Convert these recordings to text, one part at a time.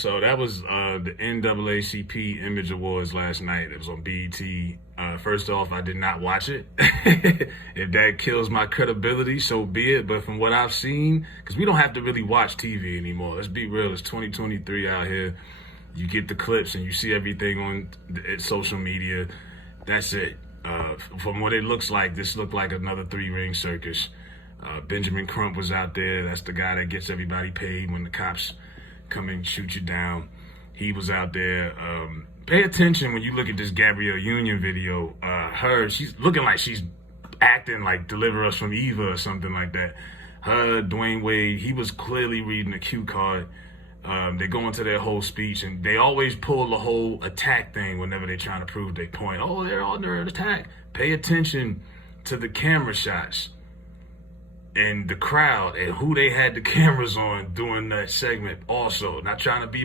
So that was the NAACP Image Awards last night. It was on BET. First off, I did not watch it. If that kills my credibility, so be it. But from what I've seen, because we don't have to really watch TV anymore. Let's be real. It's 2023 out here. You get the clips and you see everything on social media. That's it. From what it looks like, this looked like another three-ring circus. Benjamin Crump was out there. That's the guy that gets everybody paid when the cops come and shoot you down. He was out there. Pay attention when you look at this Gabrielle Union video. She's looking like she's acting like Deliver Us from Eva or something like that. Her, Dwayne Wade, he was clearly reading a cue card. They go into their whole speech, and they always pull the whole attack thing whenever they're trying to prove their point. Oh, they're under attack. Pay attention to the camera shots and the crowd and who they had the cameras on during that segment. Also, not trying to be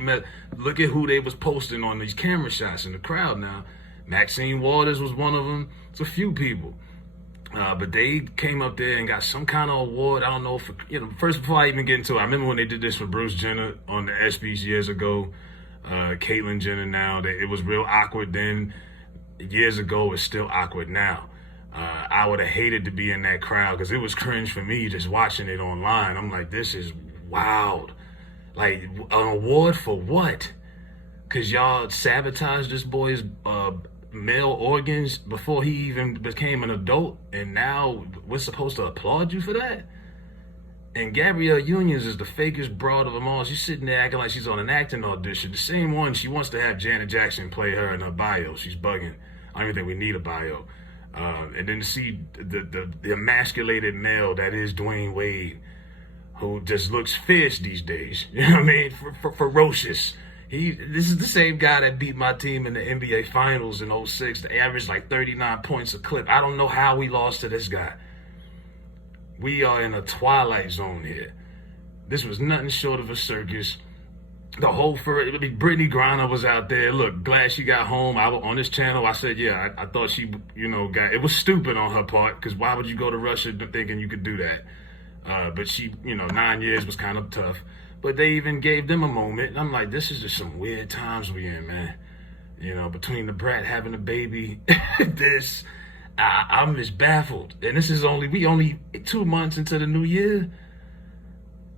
look at who they was posting on these camera shots in the crowd now. Maxine Waters was one of them. It's a few people. But they came up there and got some kind of award. I don't know if, first before I even get into it, I remember when they did this for Bruce Jenner on the ESPYs years ago. Caitlyn Jenner now, it was real awkward then. Years ago, it's still awkward now. I would have hated to be in that crowd because it was cringe for me just watching it online. I'm like, this is wild. Like, an award for what? Because y'all sabotaged this boy's male organs before he even became an adult, and now we're supposed to applaud you for that? And Gabrielle Union is the fakest broad of them all. She's sitting there acting like she's on an acting audition. The same one, she wants to have Janet Jackson play her in her bio. She's bugging. I don't even think we need a bio. And then to see the emasculated male that is Dwayne Wade, who just looks fierce these days. You know what I mean? Ferocious. This is the same guy that beat my team in the NBA Finals in '06. They averaged like 39 points a clip. I don't know how we lost to this guy. We are in a twilight zone here. This was nothing short of a circus. The whole Brittany Griner was out there. Look, glad she got home. On this channel, I said, yeah, I thought she, it was stupid on her part, because why would you go to Russia thinking you could do that? But she, 9 years was kind of tough. But they even gave them a moment. And I'm like, this is just some weird times we in, man. Between the brat having a baby, I'm just baffled. And this is we only 2 months into the new year.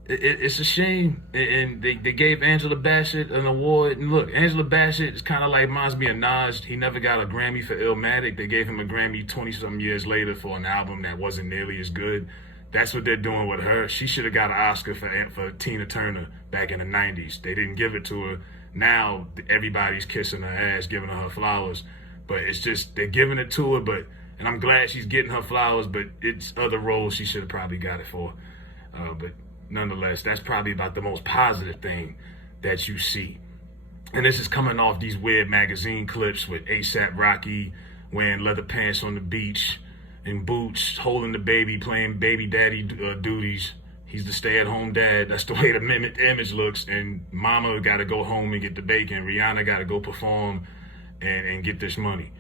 It's a shame. And they gave Angela Bassett an award. And look, Angela Bassett is kind of like, reminds me of Nas. He never got a Grammy for Illmatic. They gave him a Grammy 20-some years later for an album that wasn't nearly as good. That's what they're doing with her. She should have got an Oscar for Tina Turner back in the 90s. They didn't give it to her. Now everybody's kissing her ass, giving her flowers. But it's just, they're giving it to her. And I'm glad she's getting her flowers, but it's other roles she should have probably got it for. But nonetheless, that's probably about the most positive thing that you see. And this is coming off these weird magazine clips with A$AP Rocky wearing leather pants on the beach and boots, holding the baby, playing baby daddy duties. He's the stay-at-home dad. That's the way the image looks. And mama got to go home and get the bacon. Rihanna got to go perform and get this money.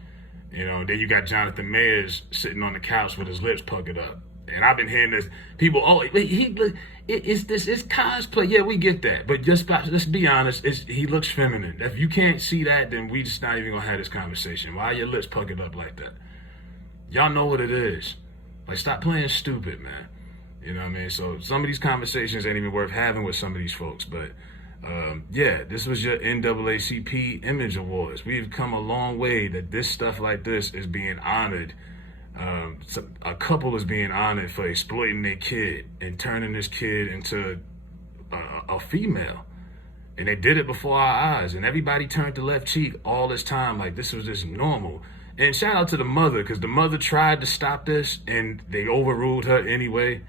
Then you got Jonathan Mayers sitting on the couch with his lips puckered up. And I've been hearing this. People, it's cosplay. Yeah, we get that. But let's be honest. He looks feminine. If you can't see that, then we just not even going to have this conversation. Why are your lips puckered up like that? Y'all know what it is. Like, stop playing stupid, man. You know what I mean? So some of these conversations ain't even worth having with some of these folks. But, yeah, this was your NAACP Image Awards. We've come a long way that this stuff like this is being honored. A couple is being honored for exploiting their kid and turning this kid into a female. And they did it before our eyes. And everybody turned the left cheek all this time like this was just normal. And shout out to the mother, because the mother tried to stop this and they overruled her anyway.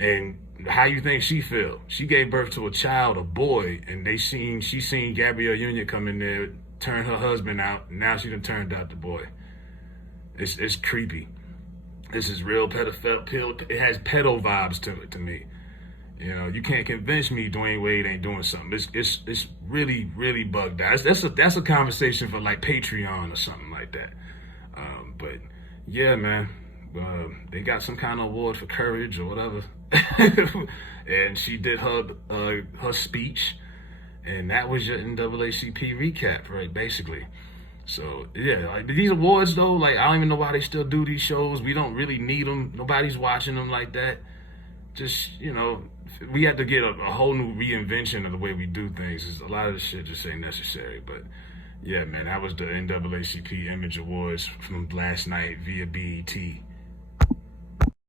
And how you think she feel? She gave birth to a child, a boy, and she seen Gabrielle Union come in there, turn her husband out, and now she done turned out the boy. It's creepy. This is real pedophile. It has pedo vibes to me. You can't convince me Dwayne Wade ain't doing something. It's really, really bugged out. That's a conversation for like Patreon or something like that. But yeah, man, they got some kind of award for courage or whatever. And she did her speech, And that was your NAACP recap, right? Basically. So yeah, like these awards though, like I don't even know why they still do these shows. We don't really need them. Nobody's watching them like that. Just we had to get a whole new reinvention of the way we do things. A lot of this shit just ain't necessary. But yeah, man, that was the NAACP Image Awards from last night via BET.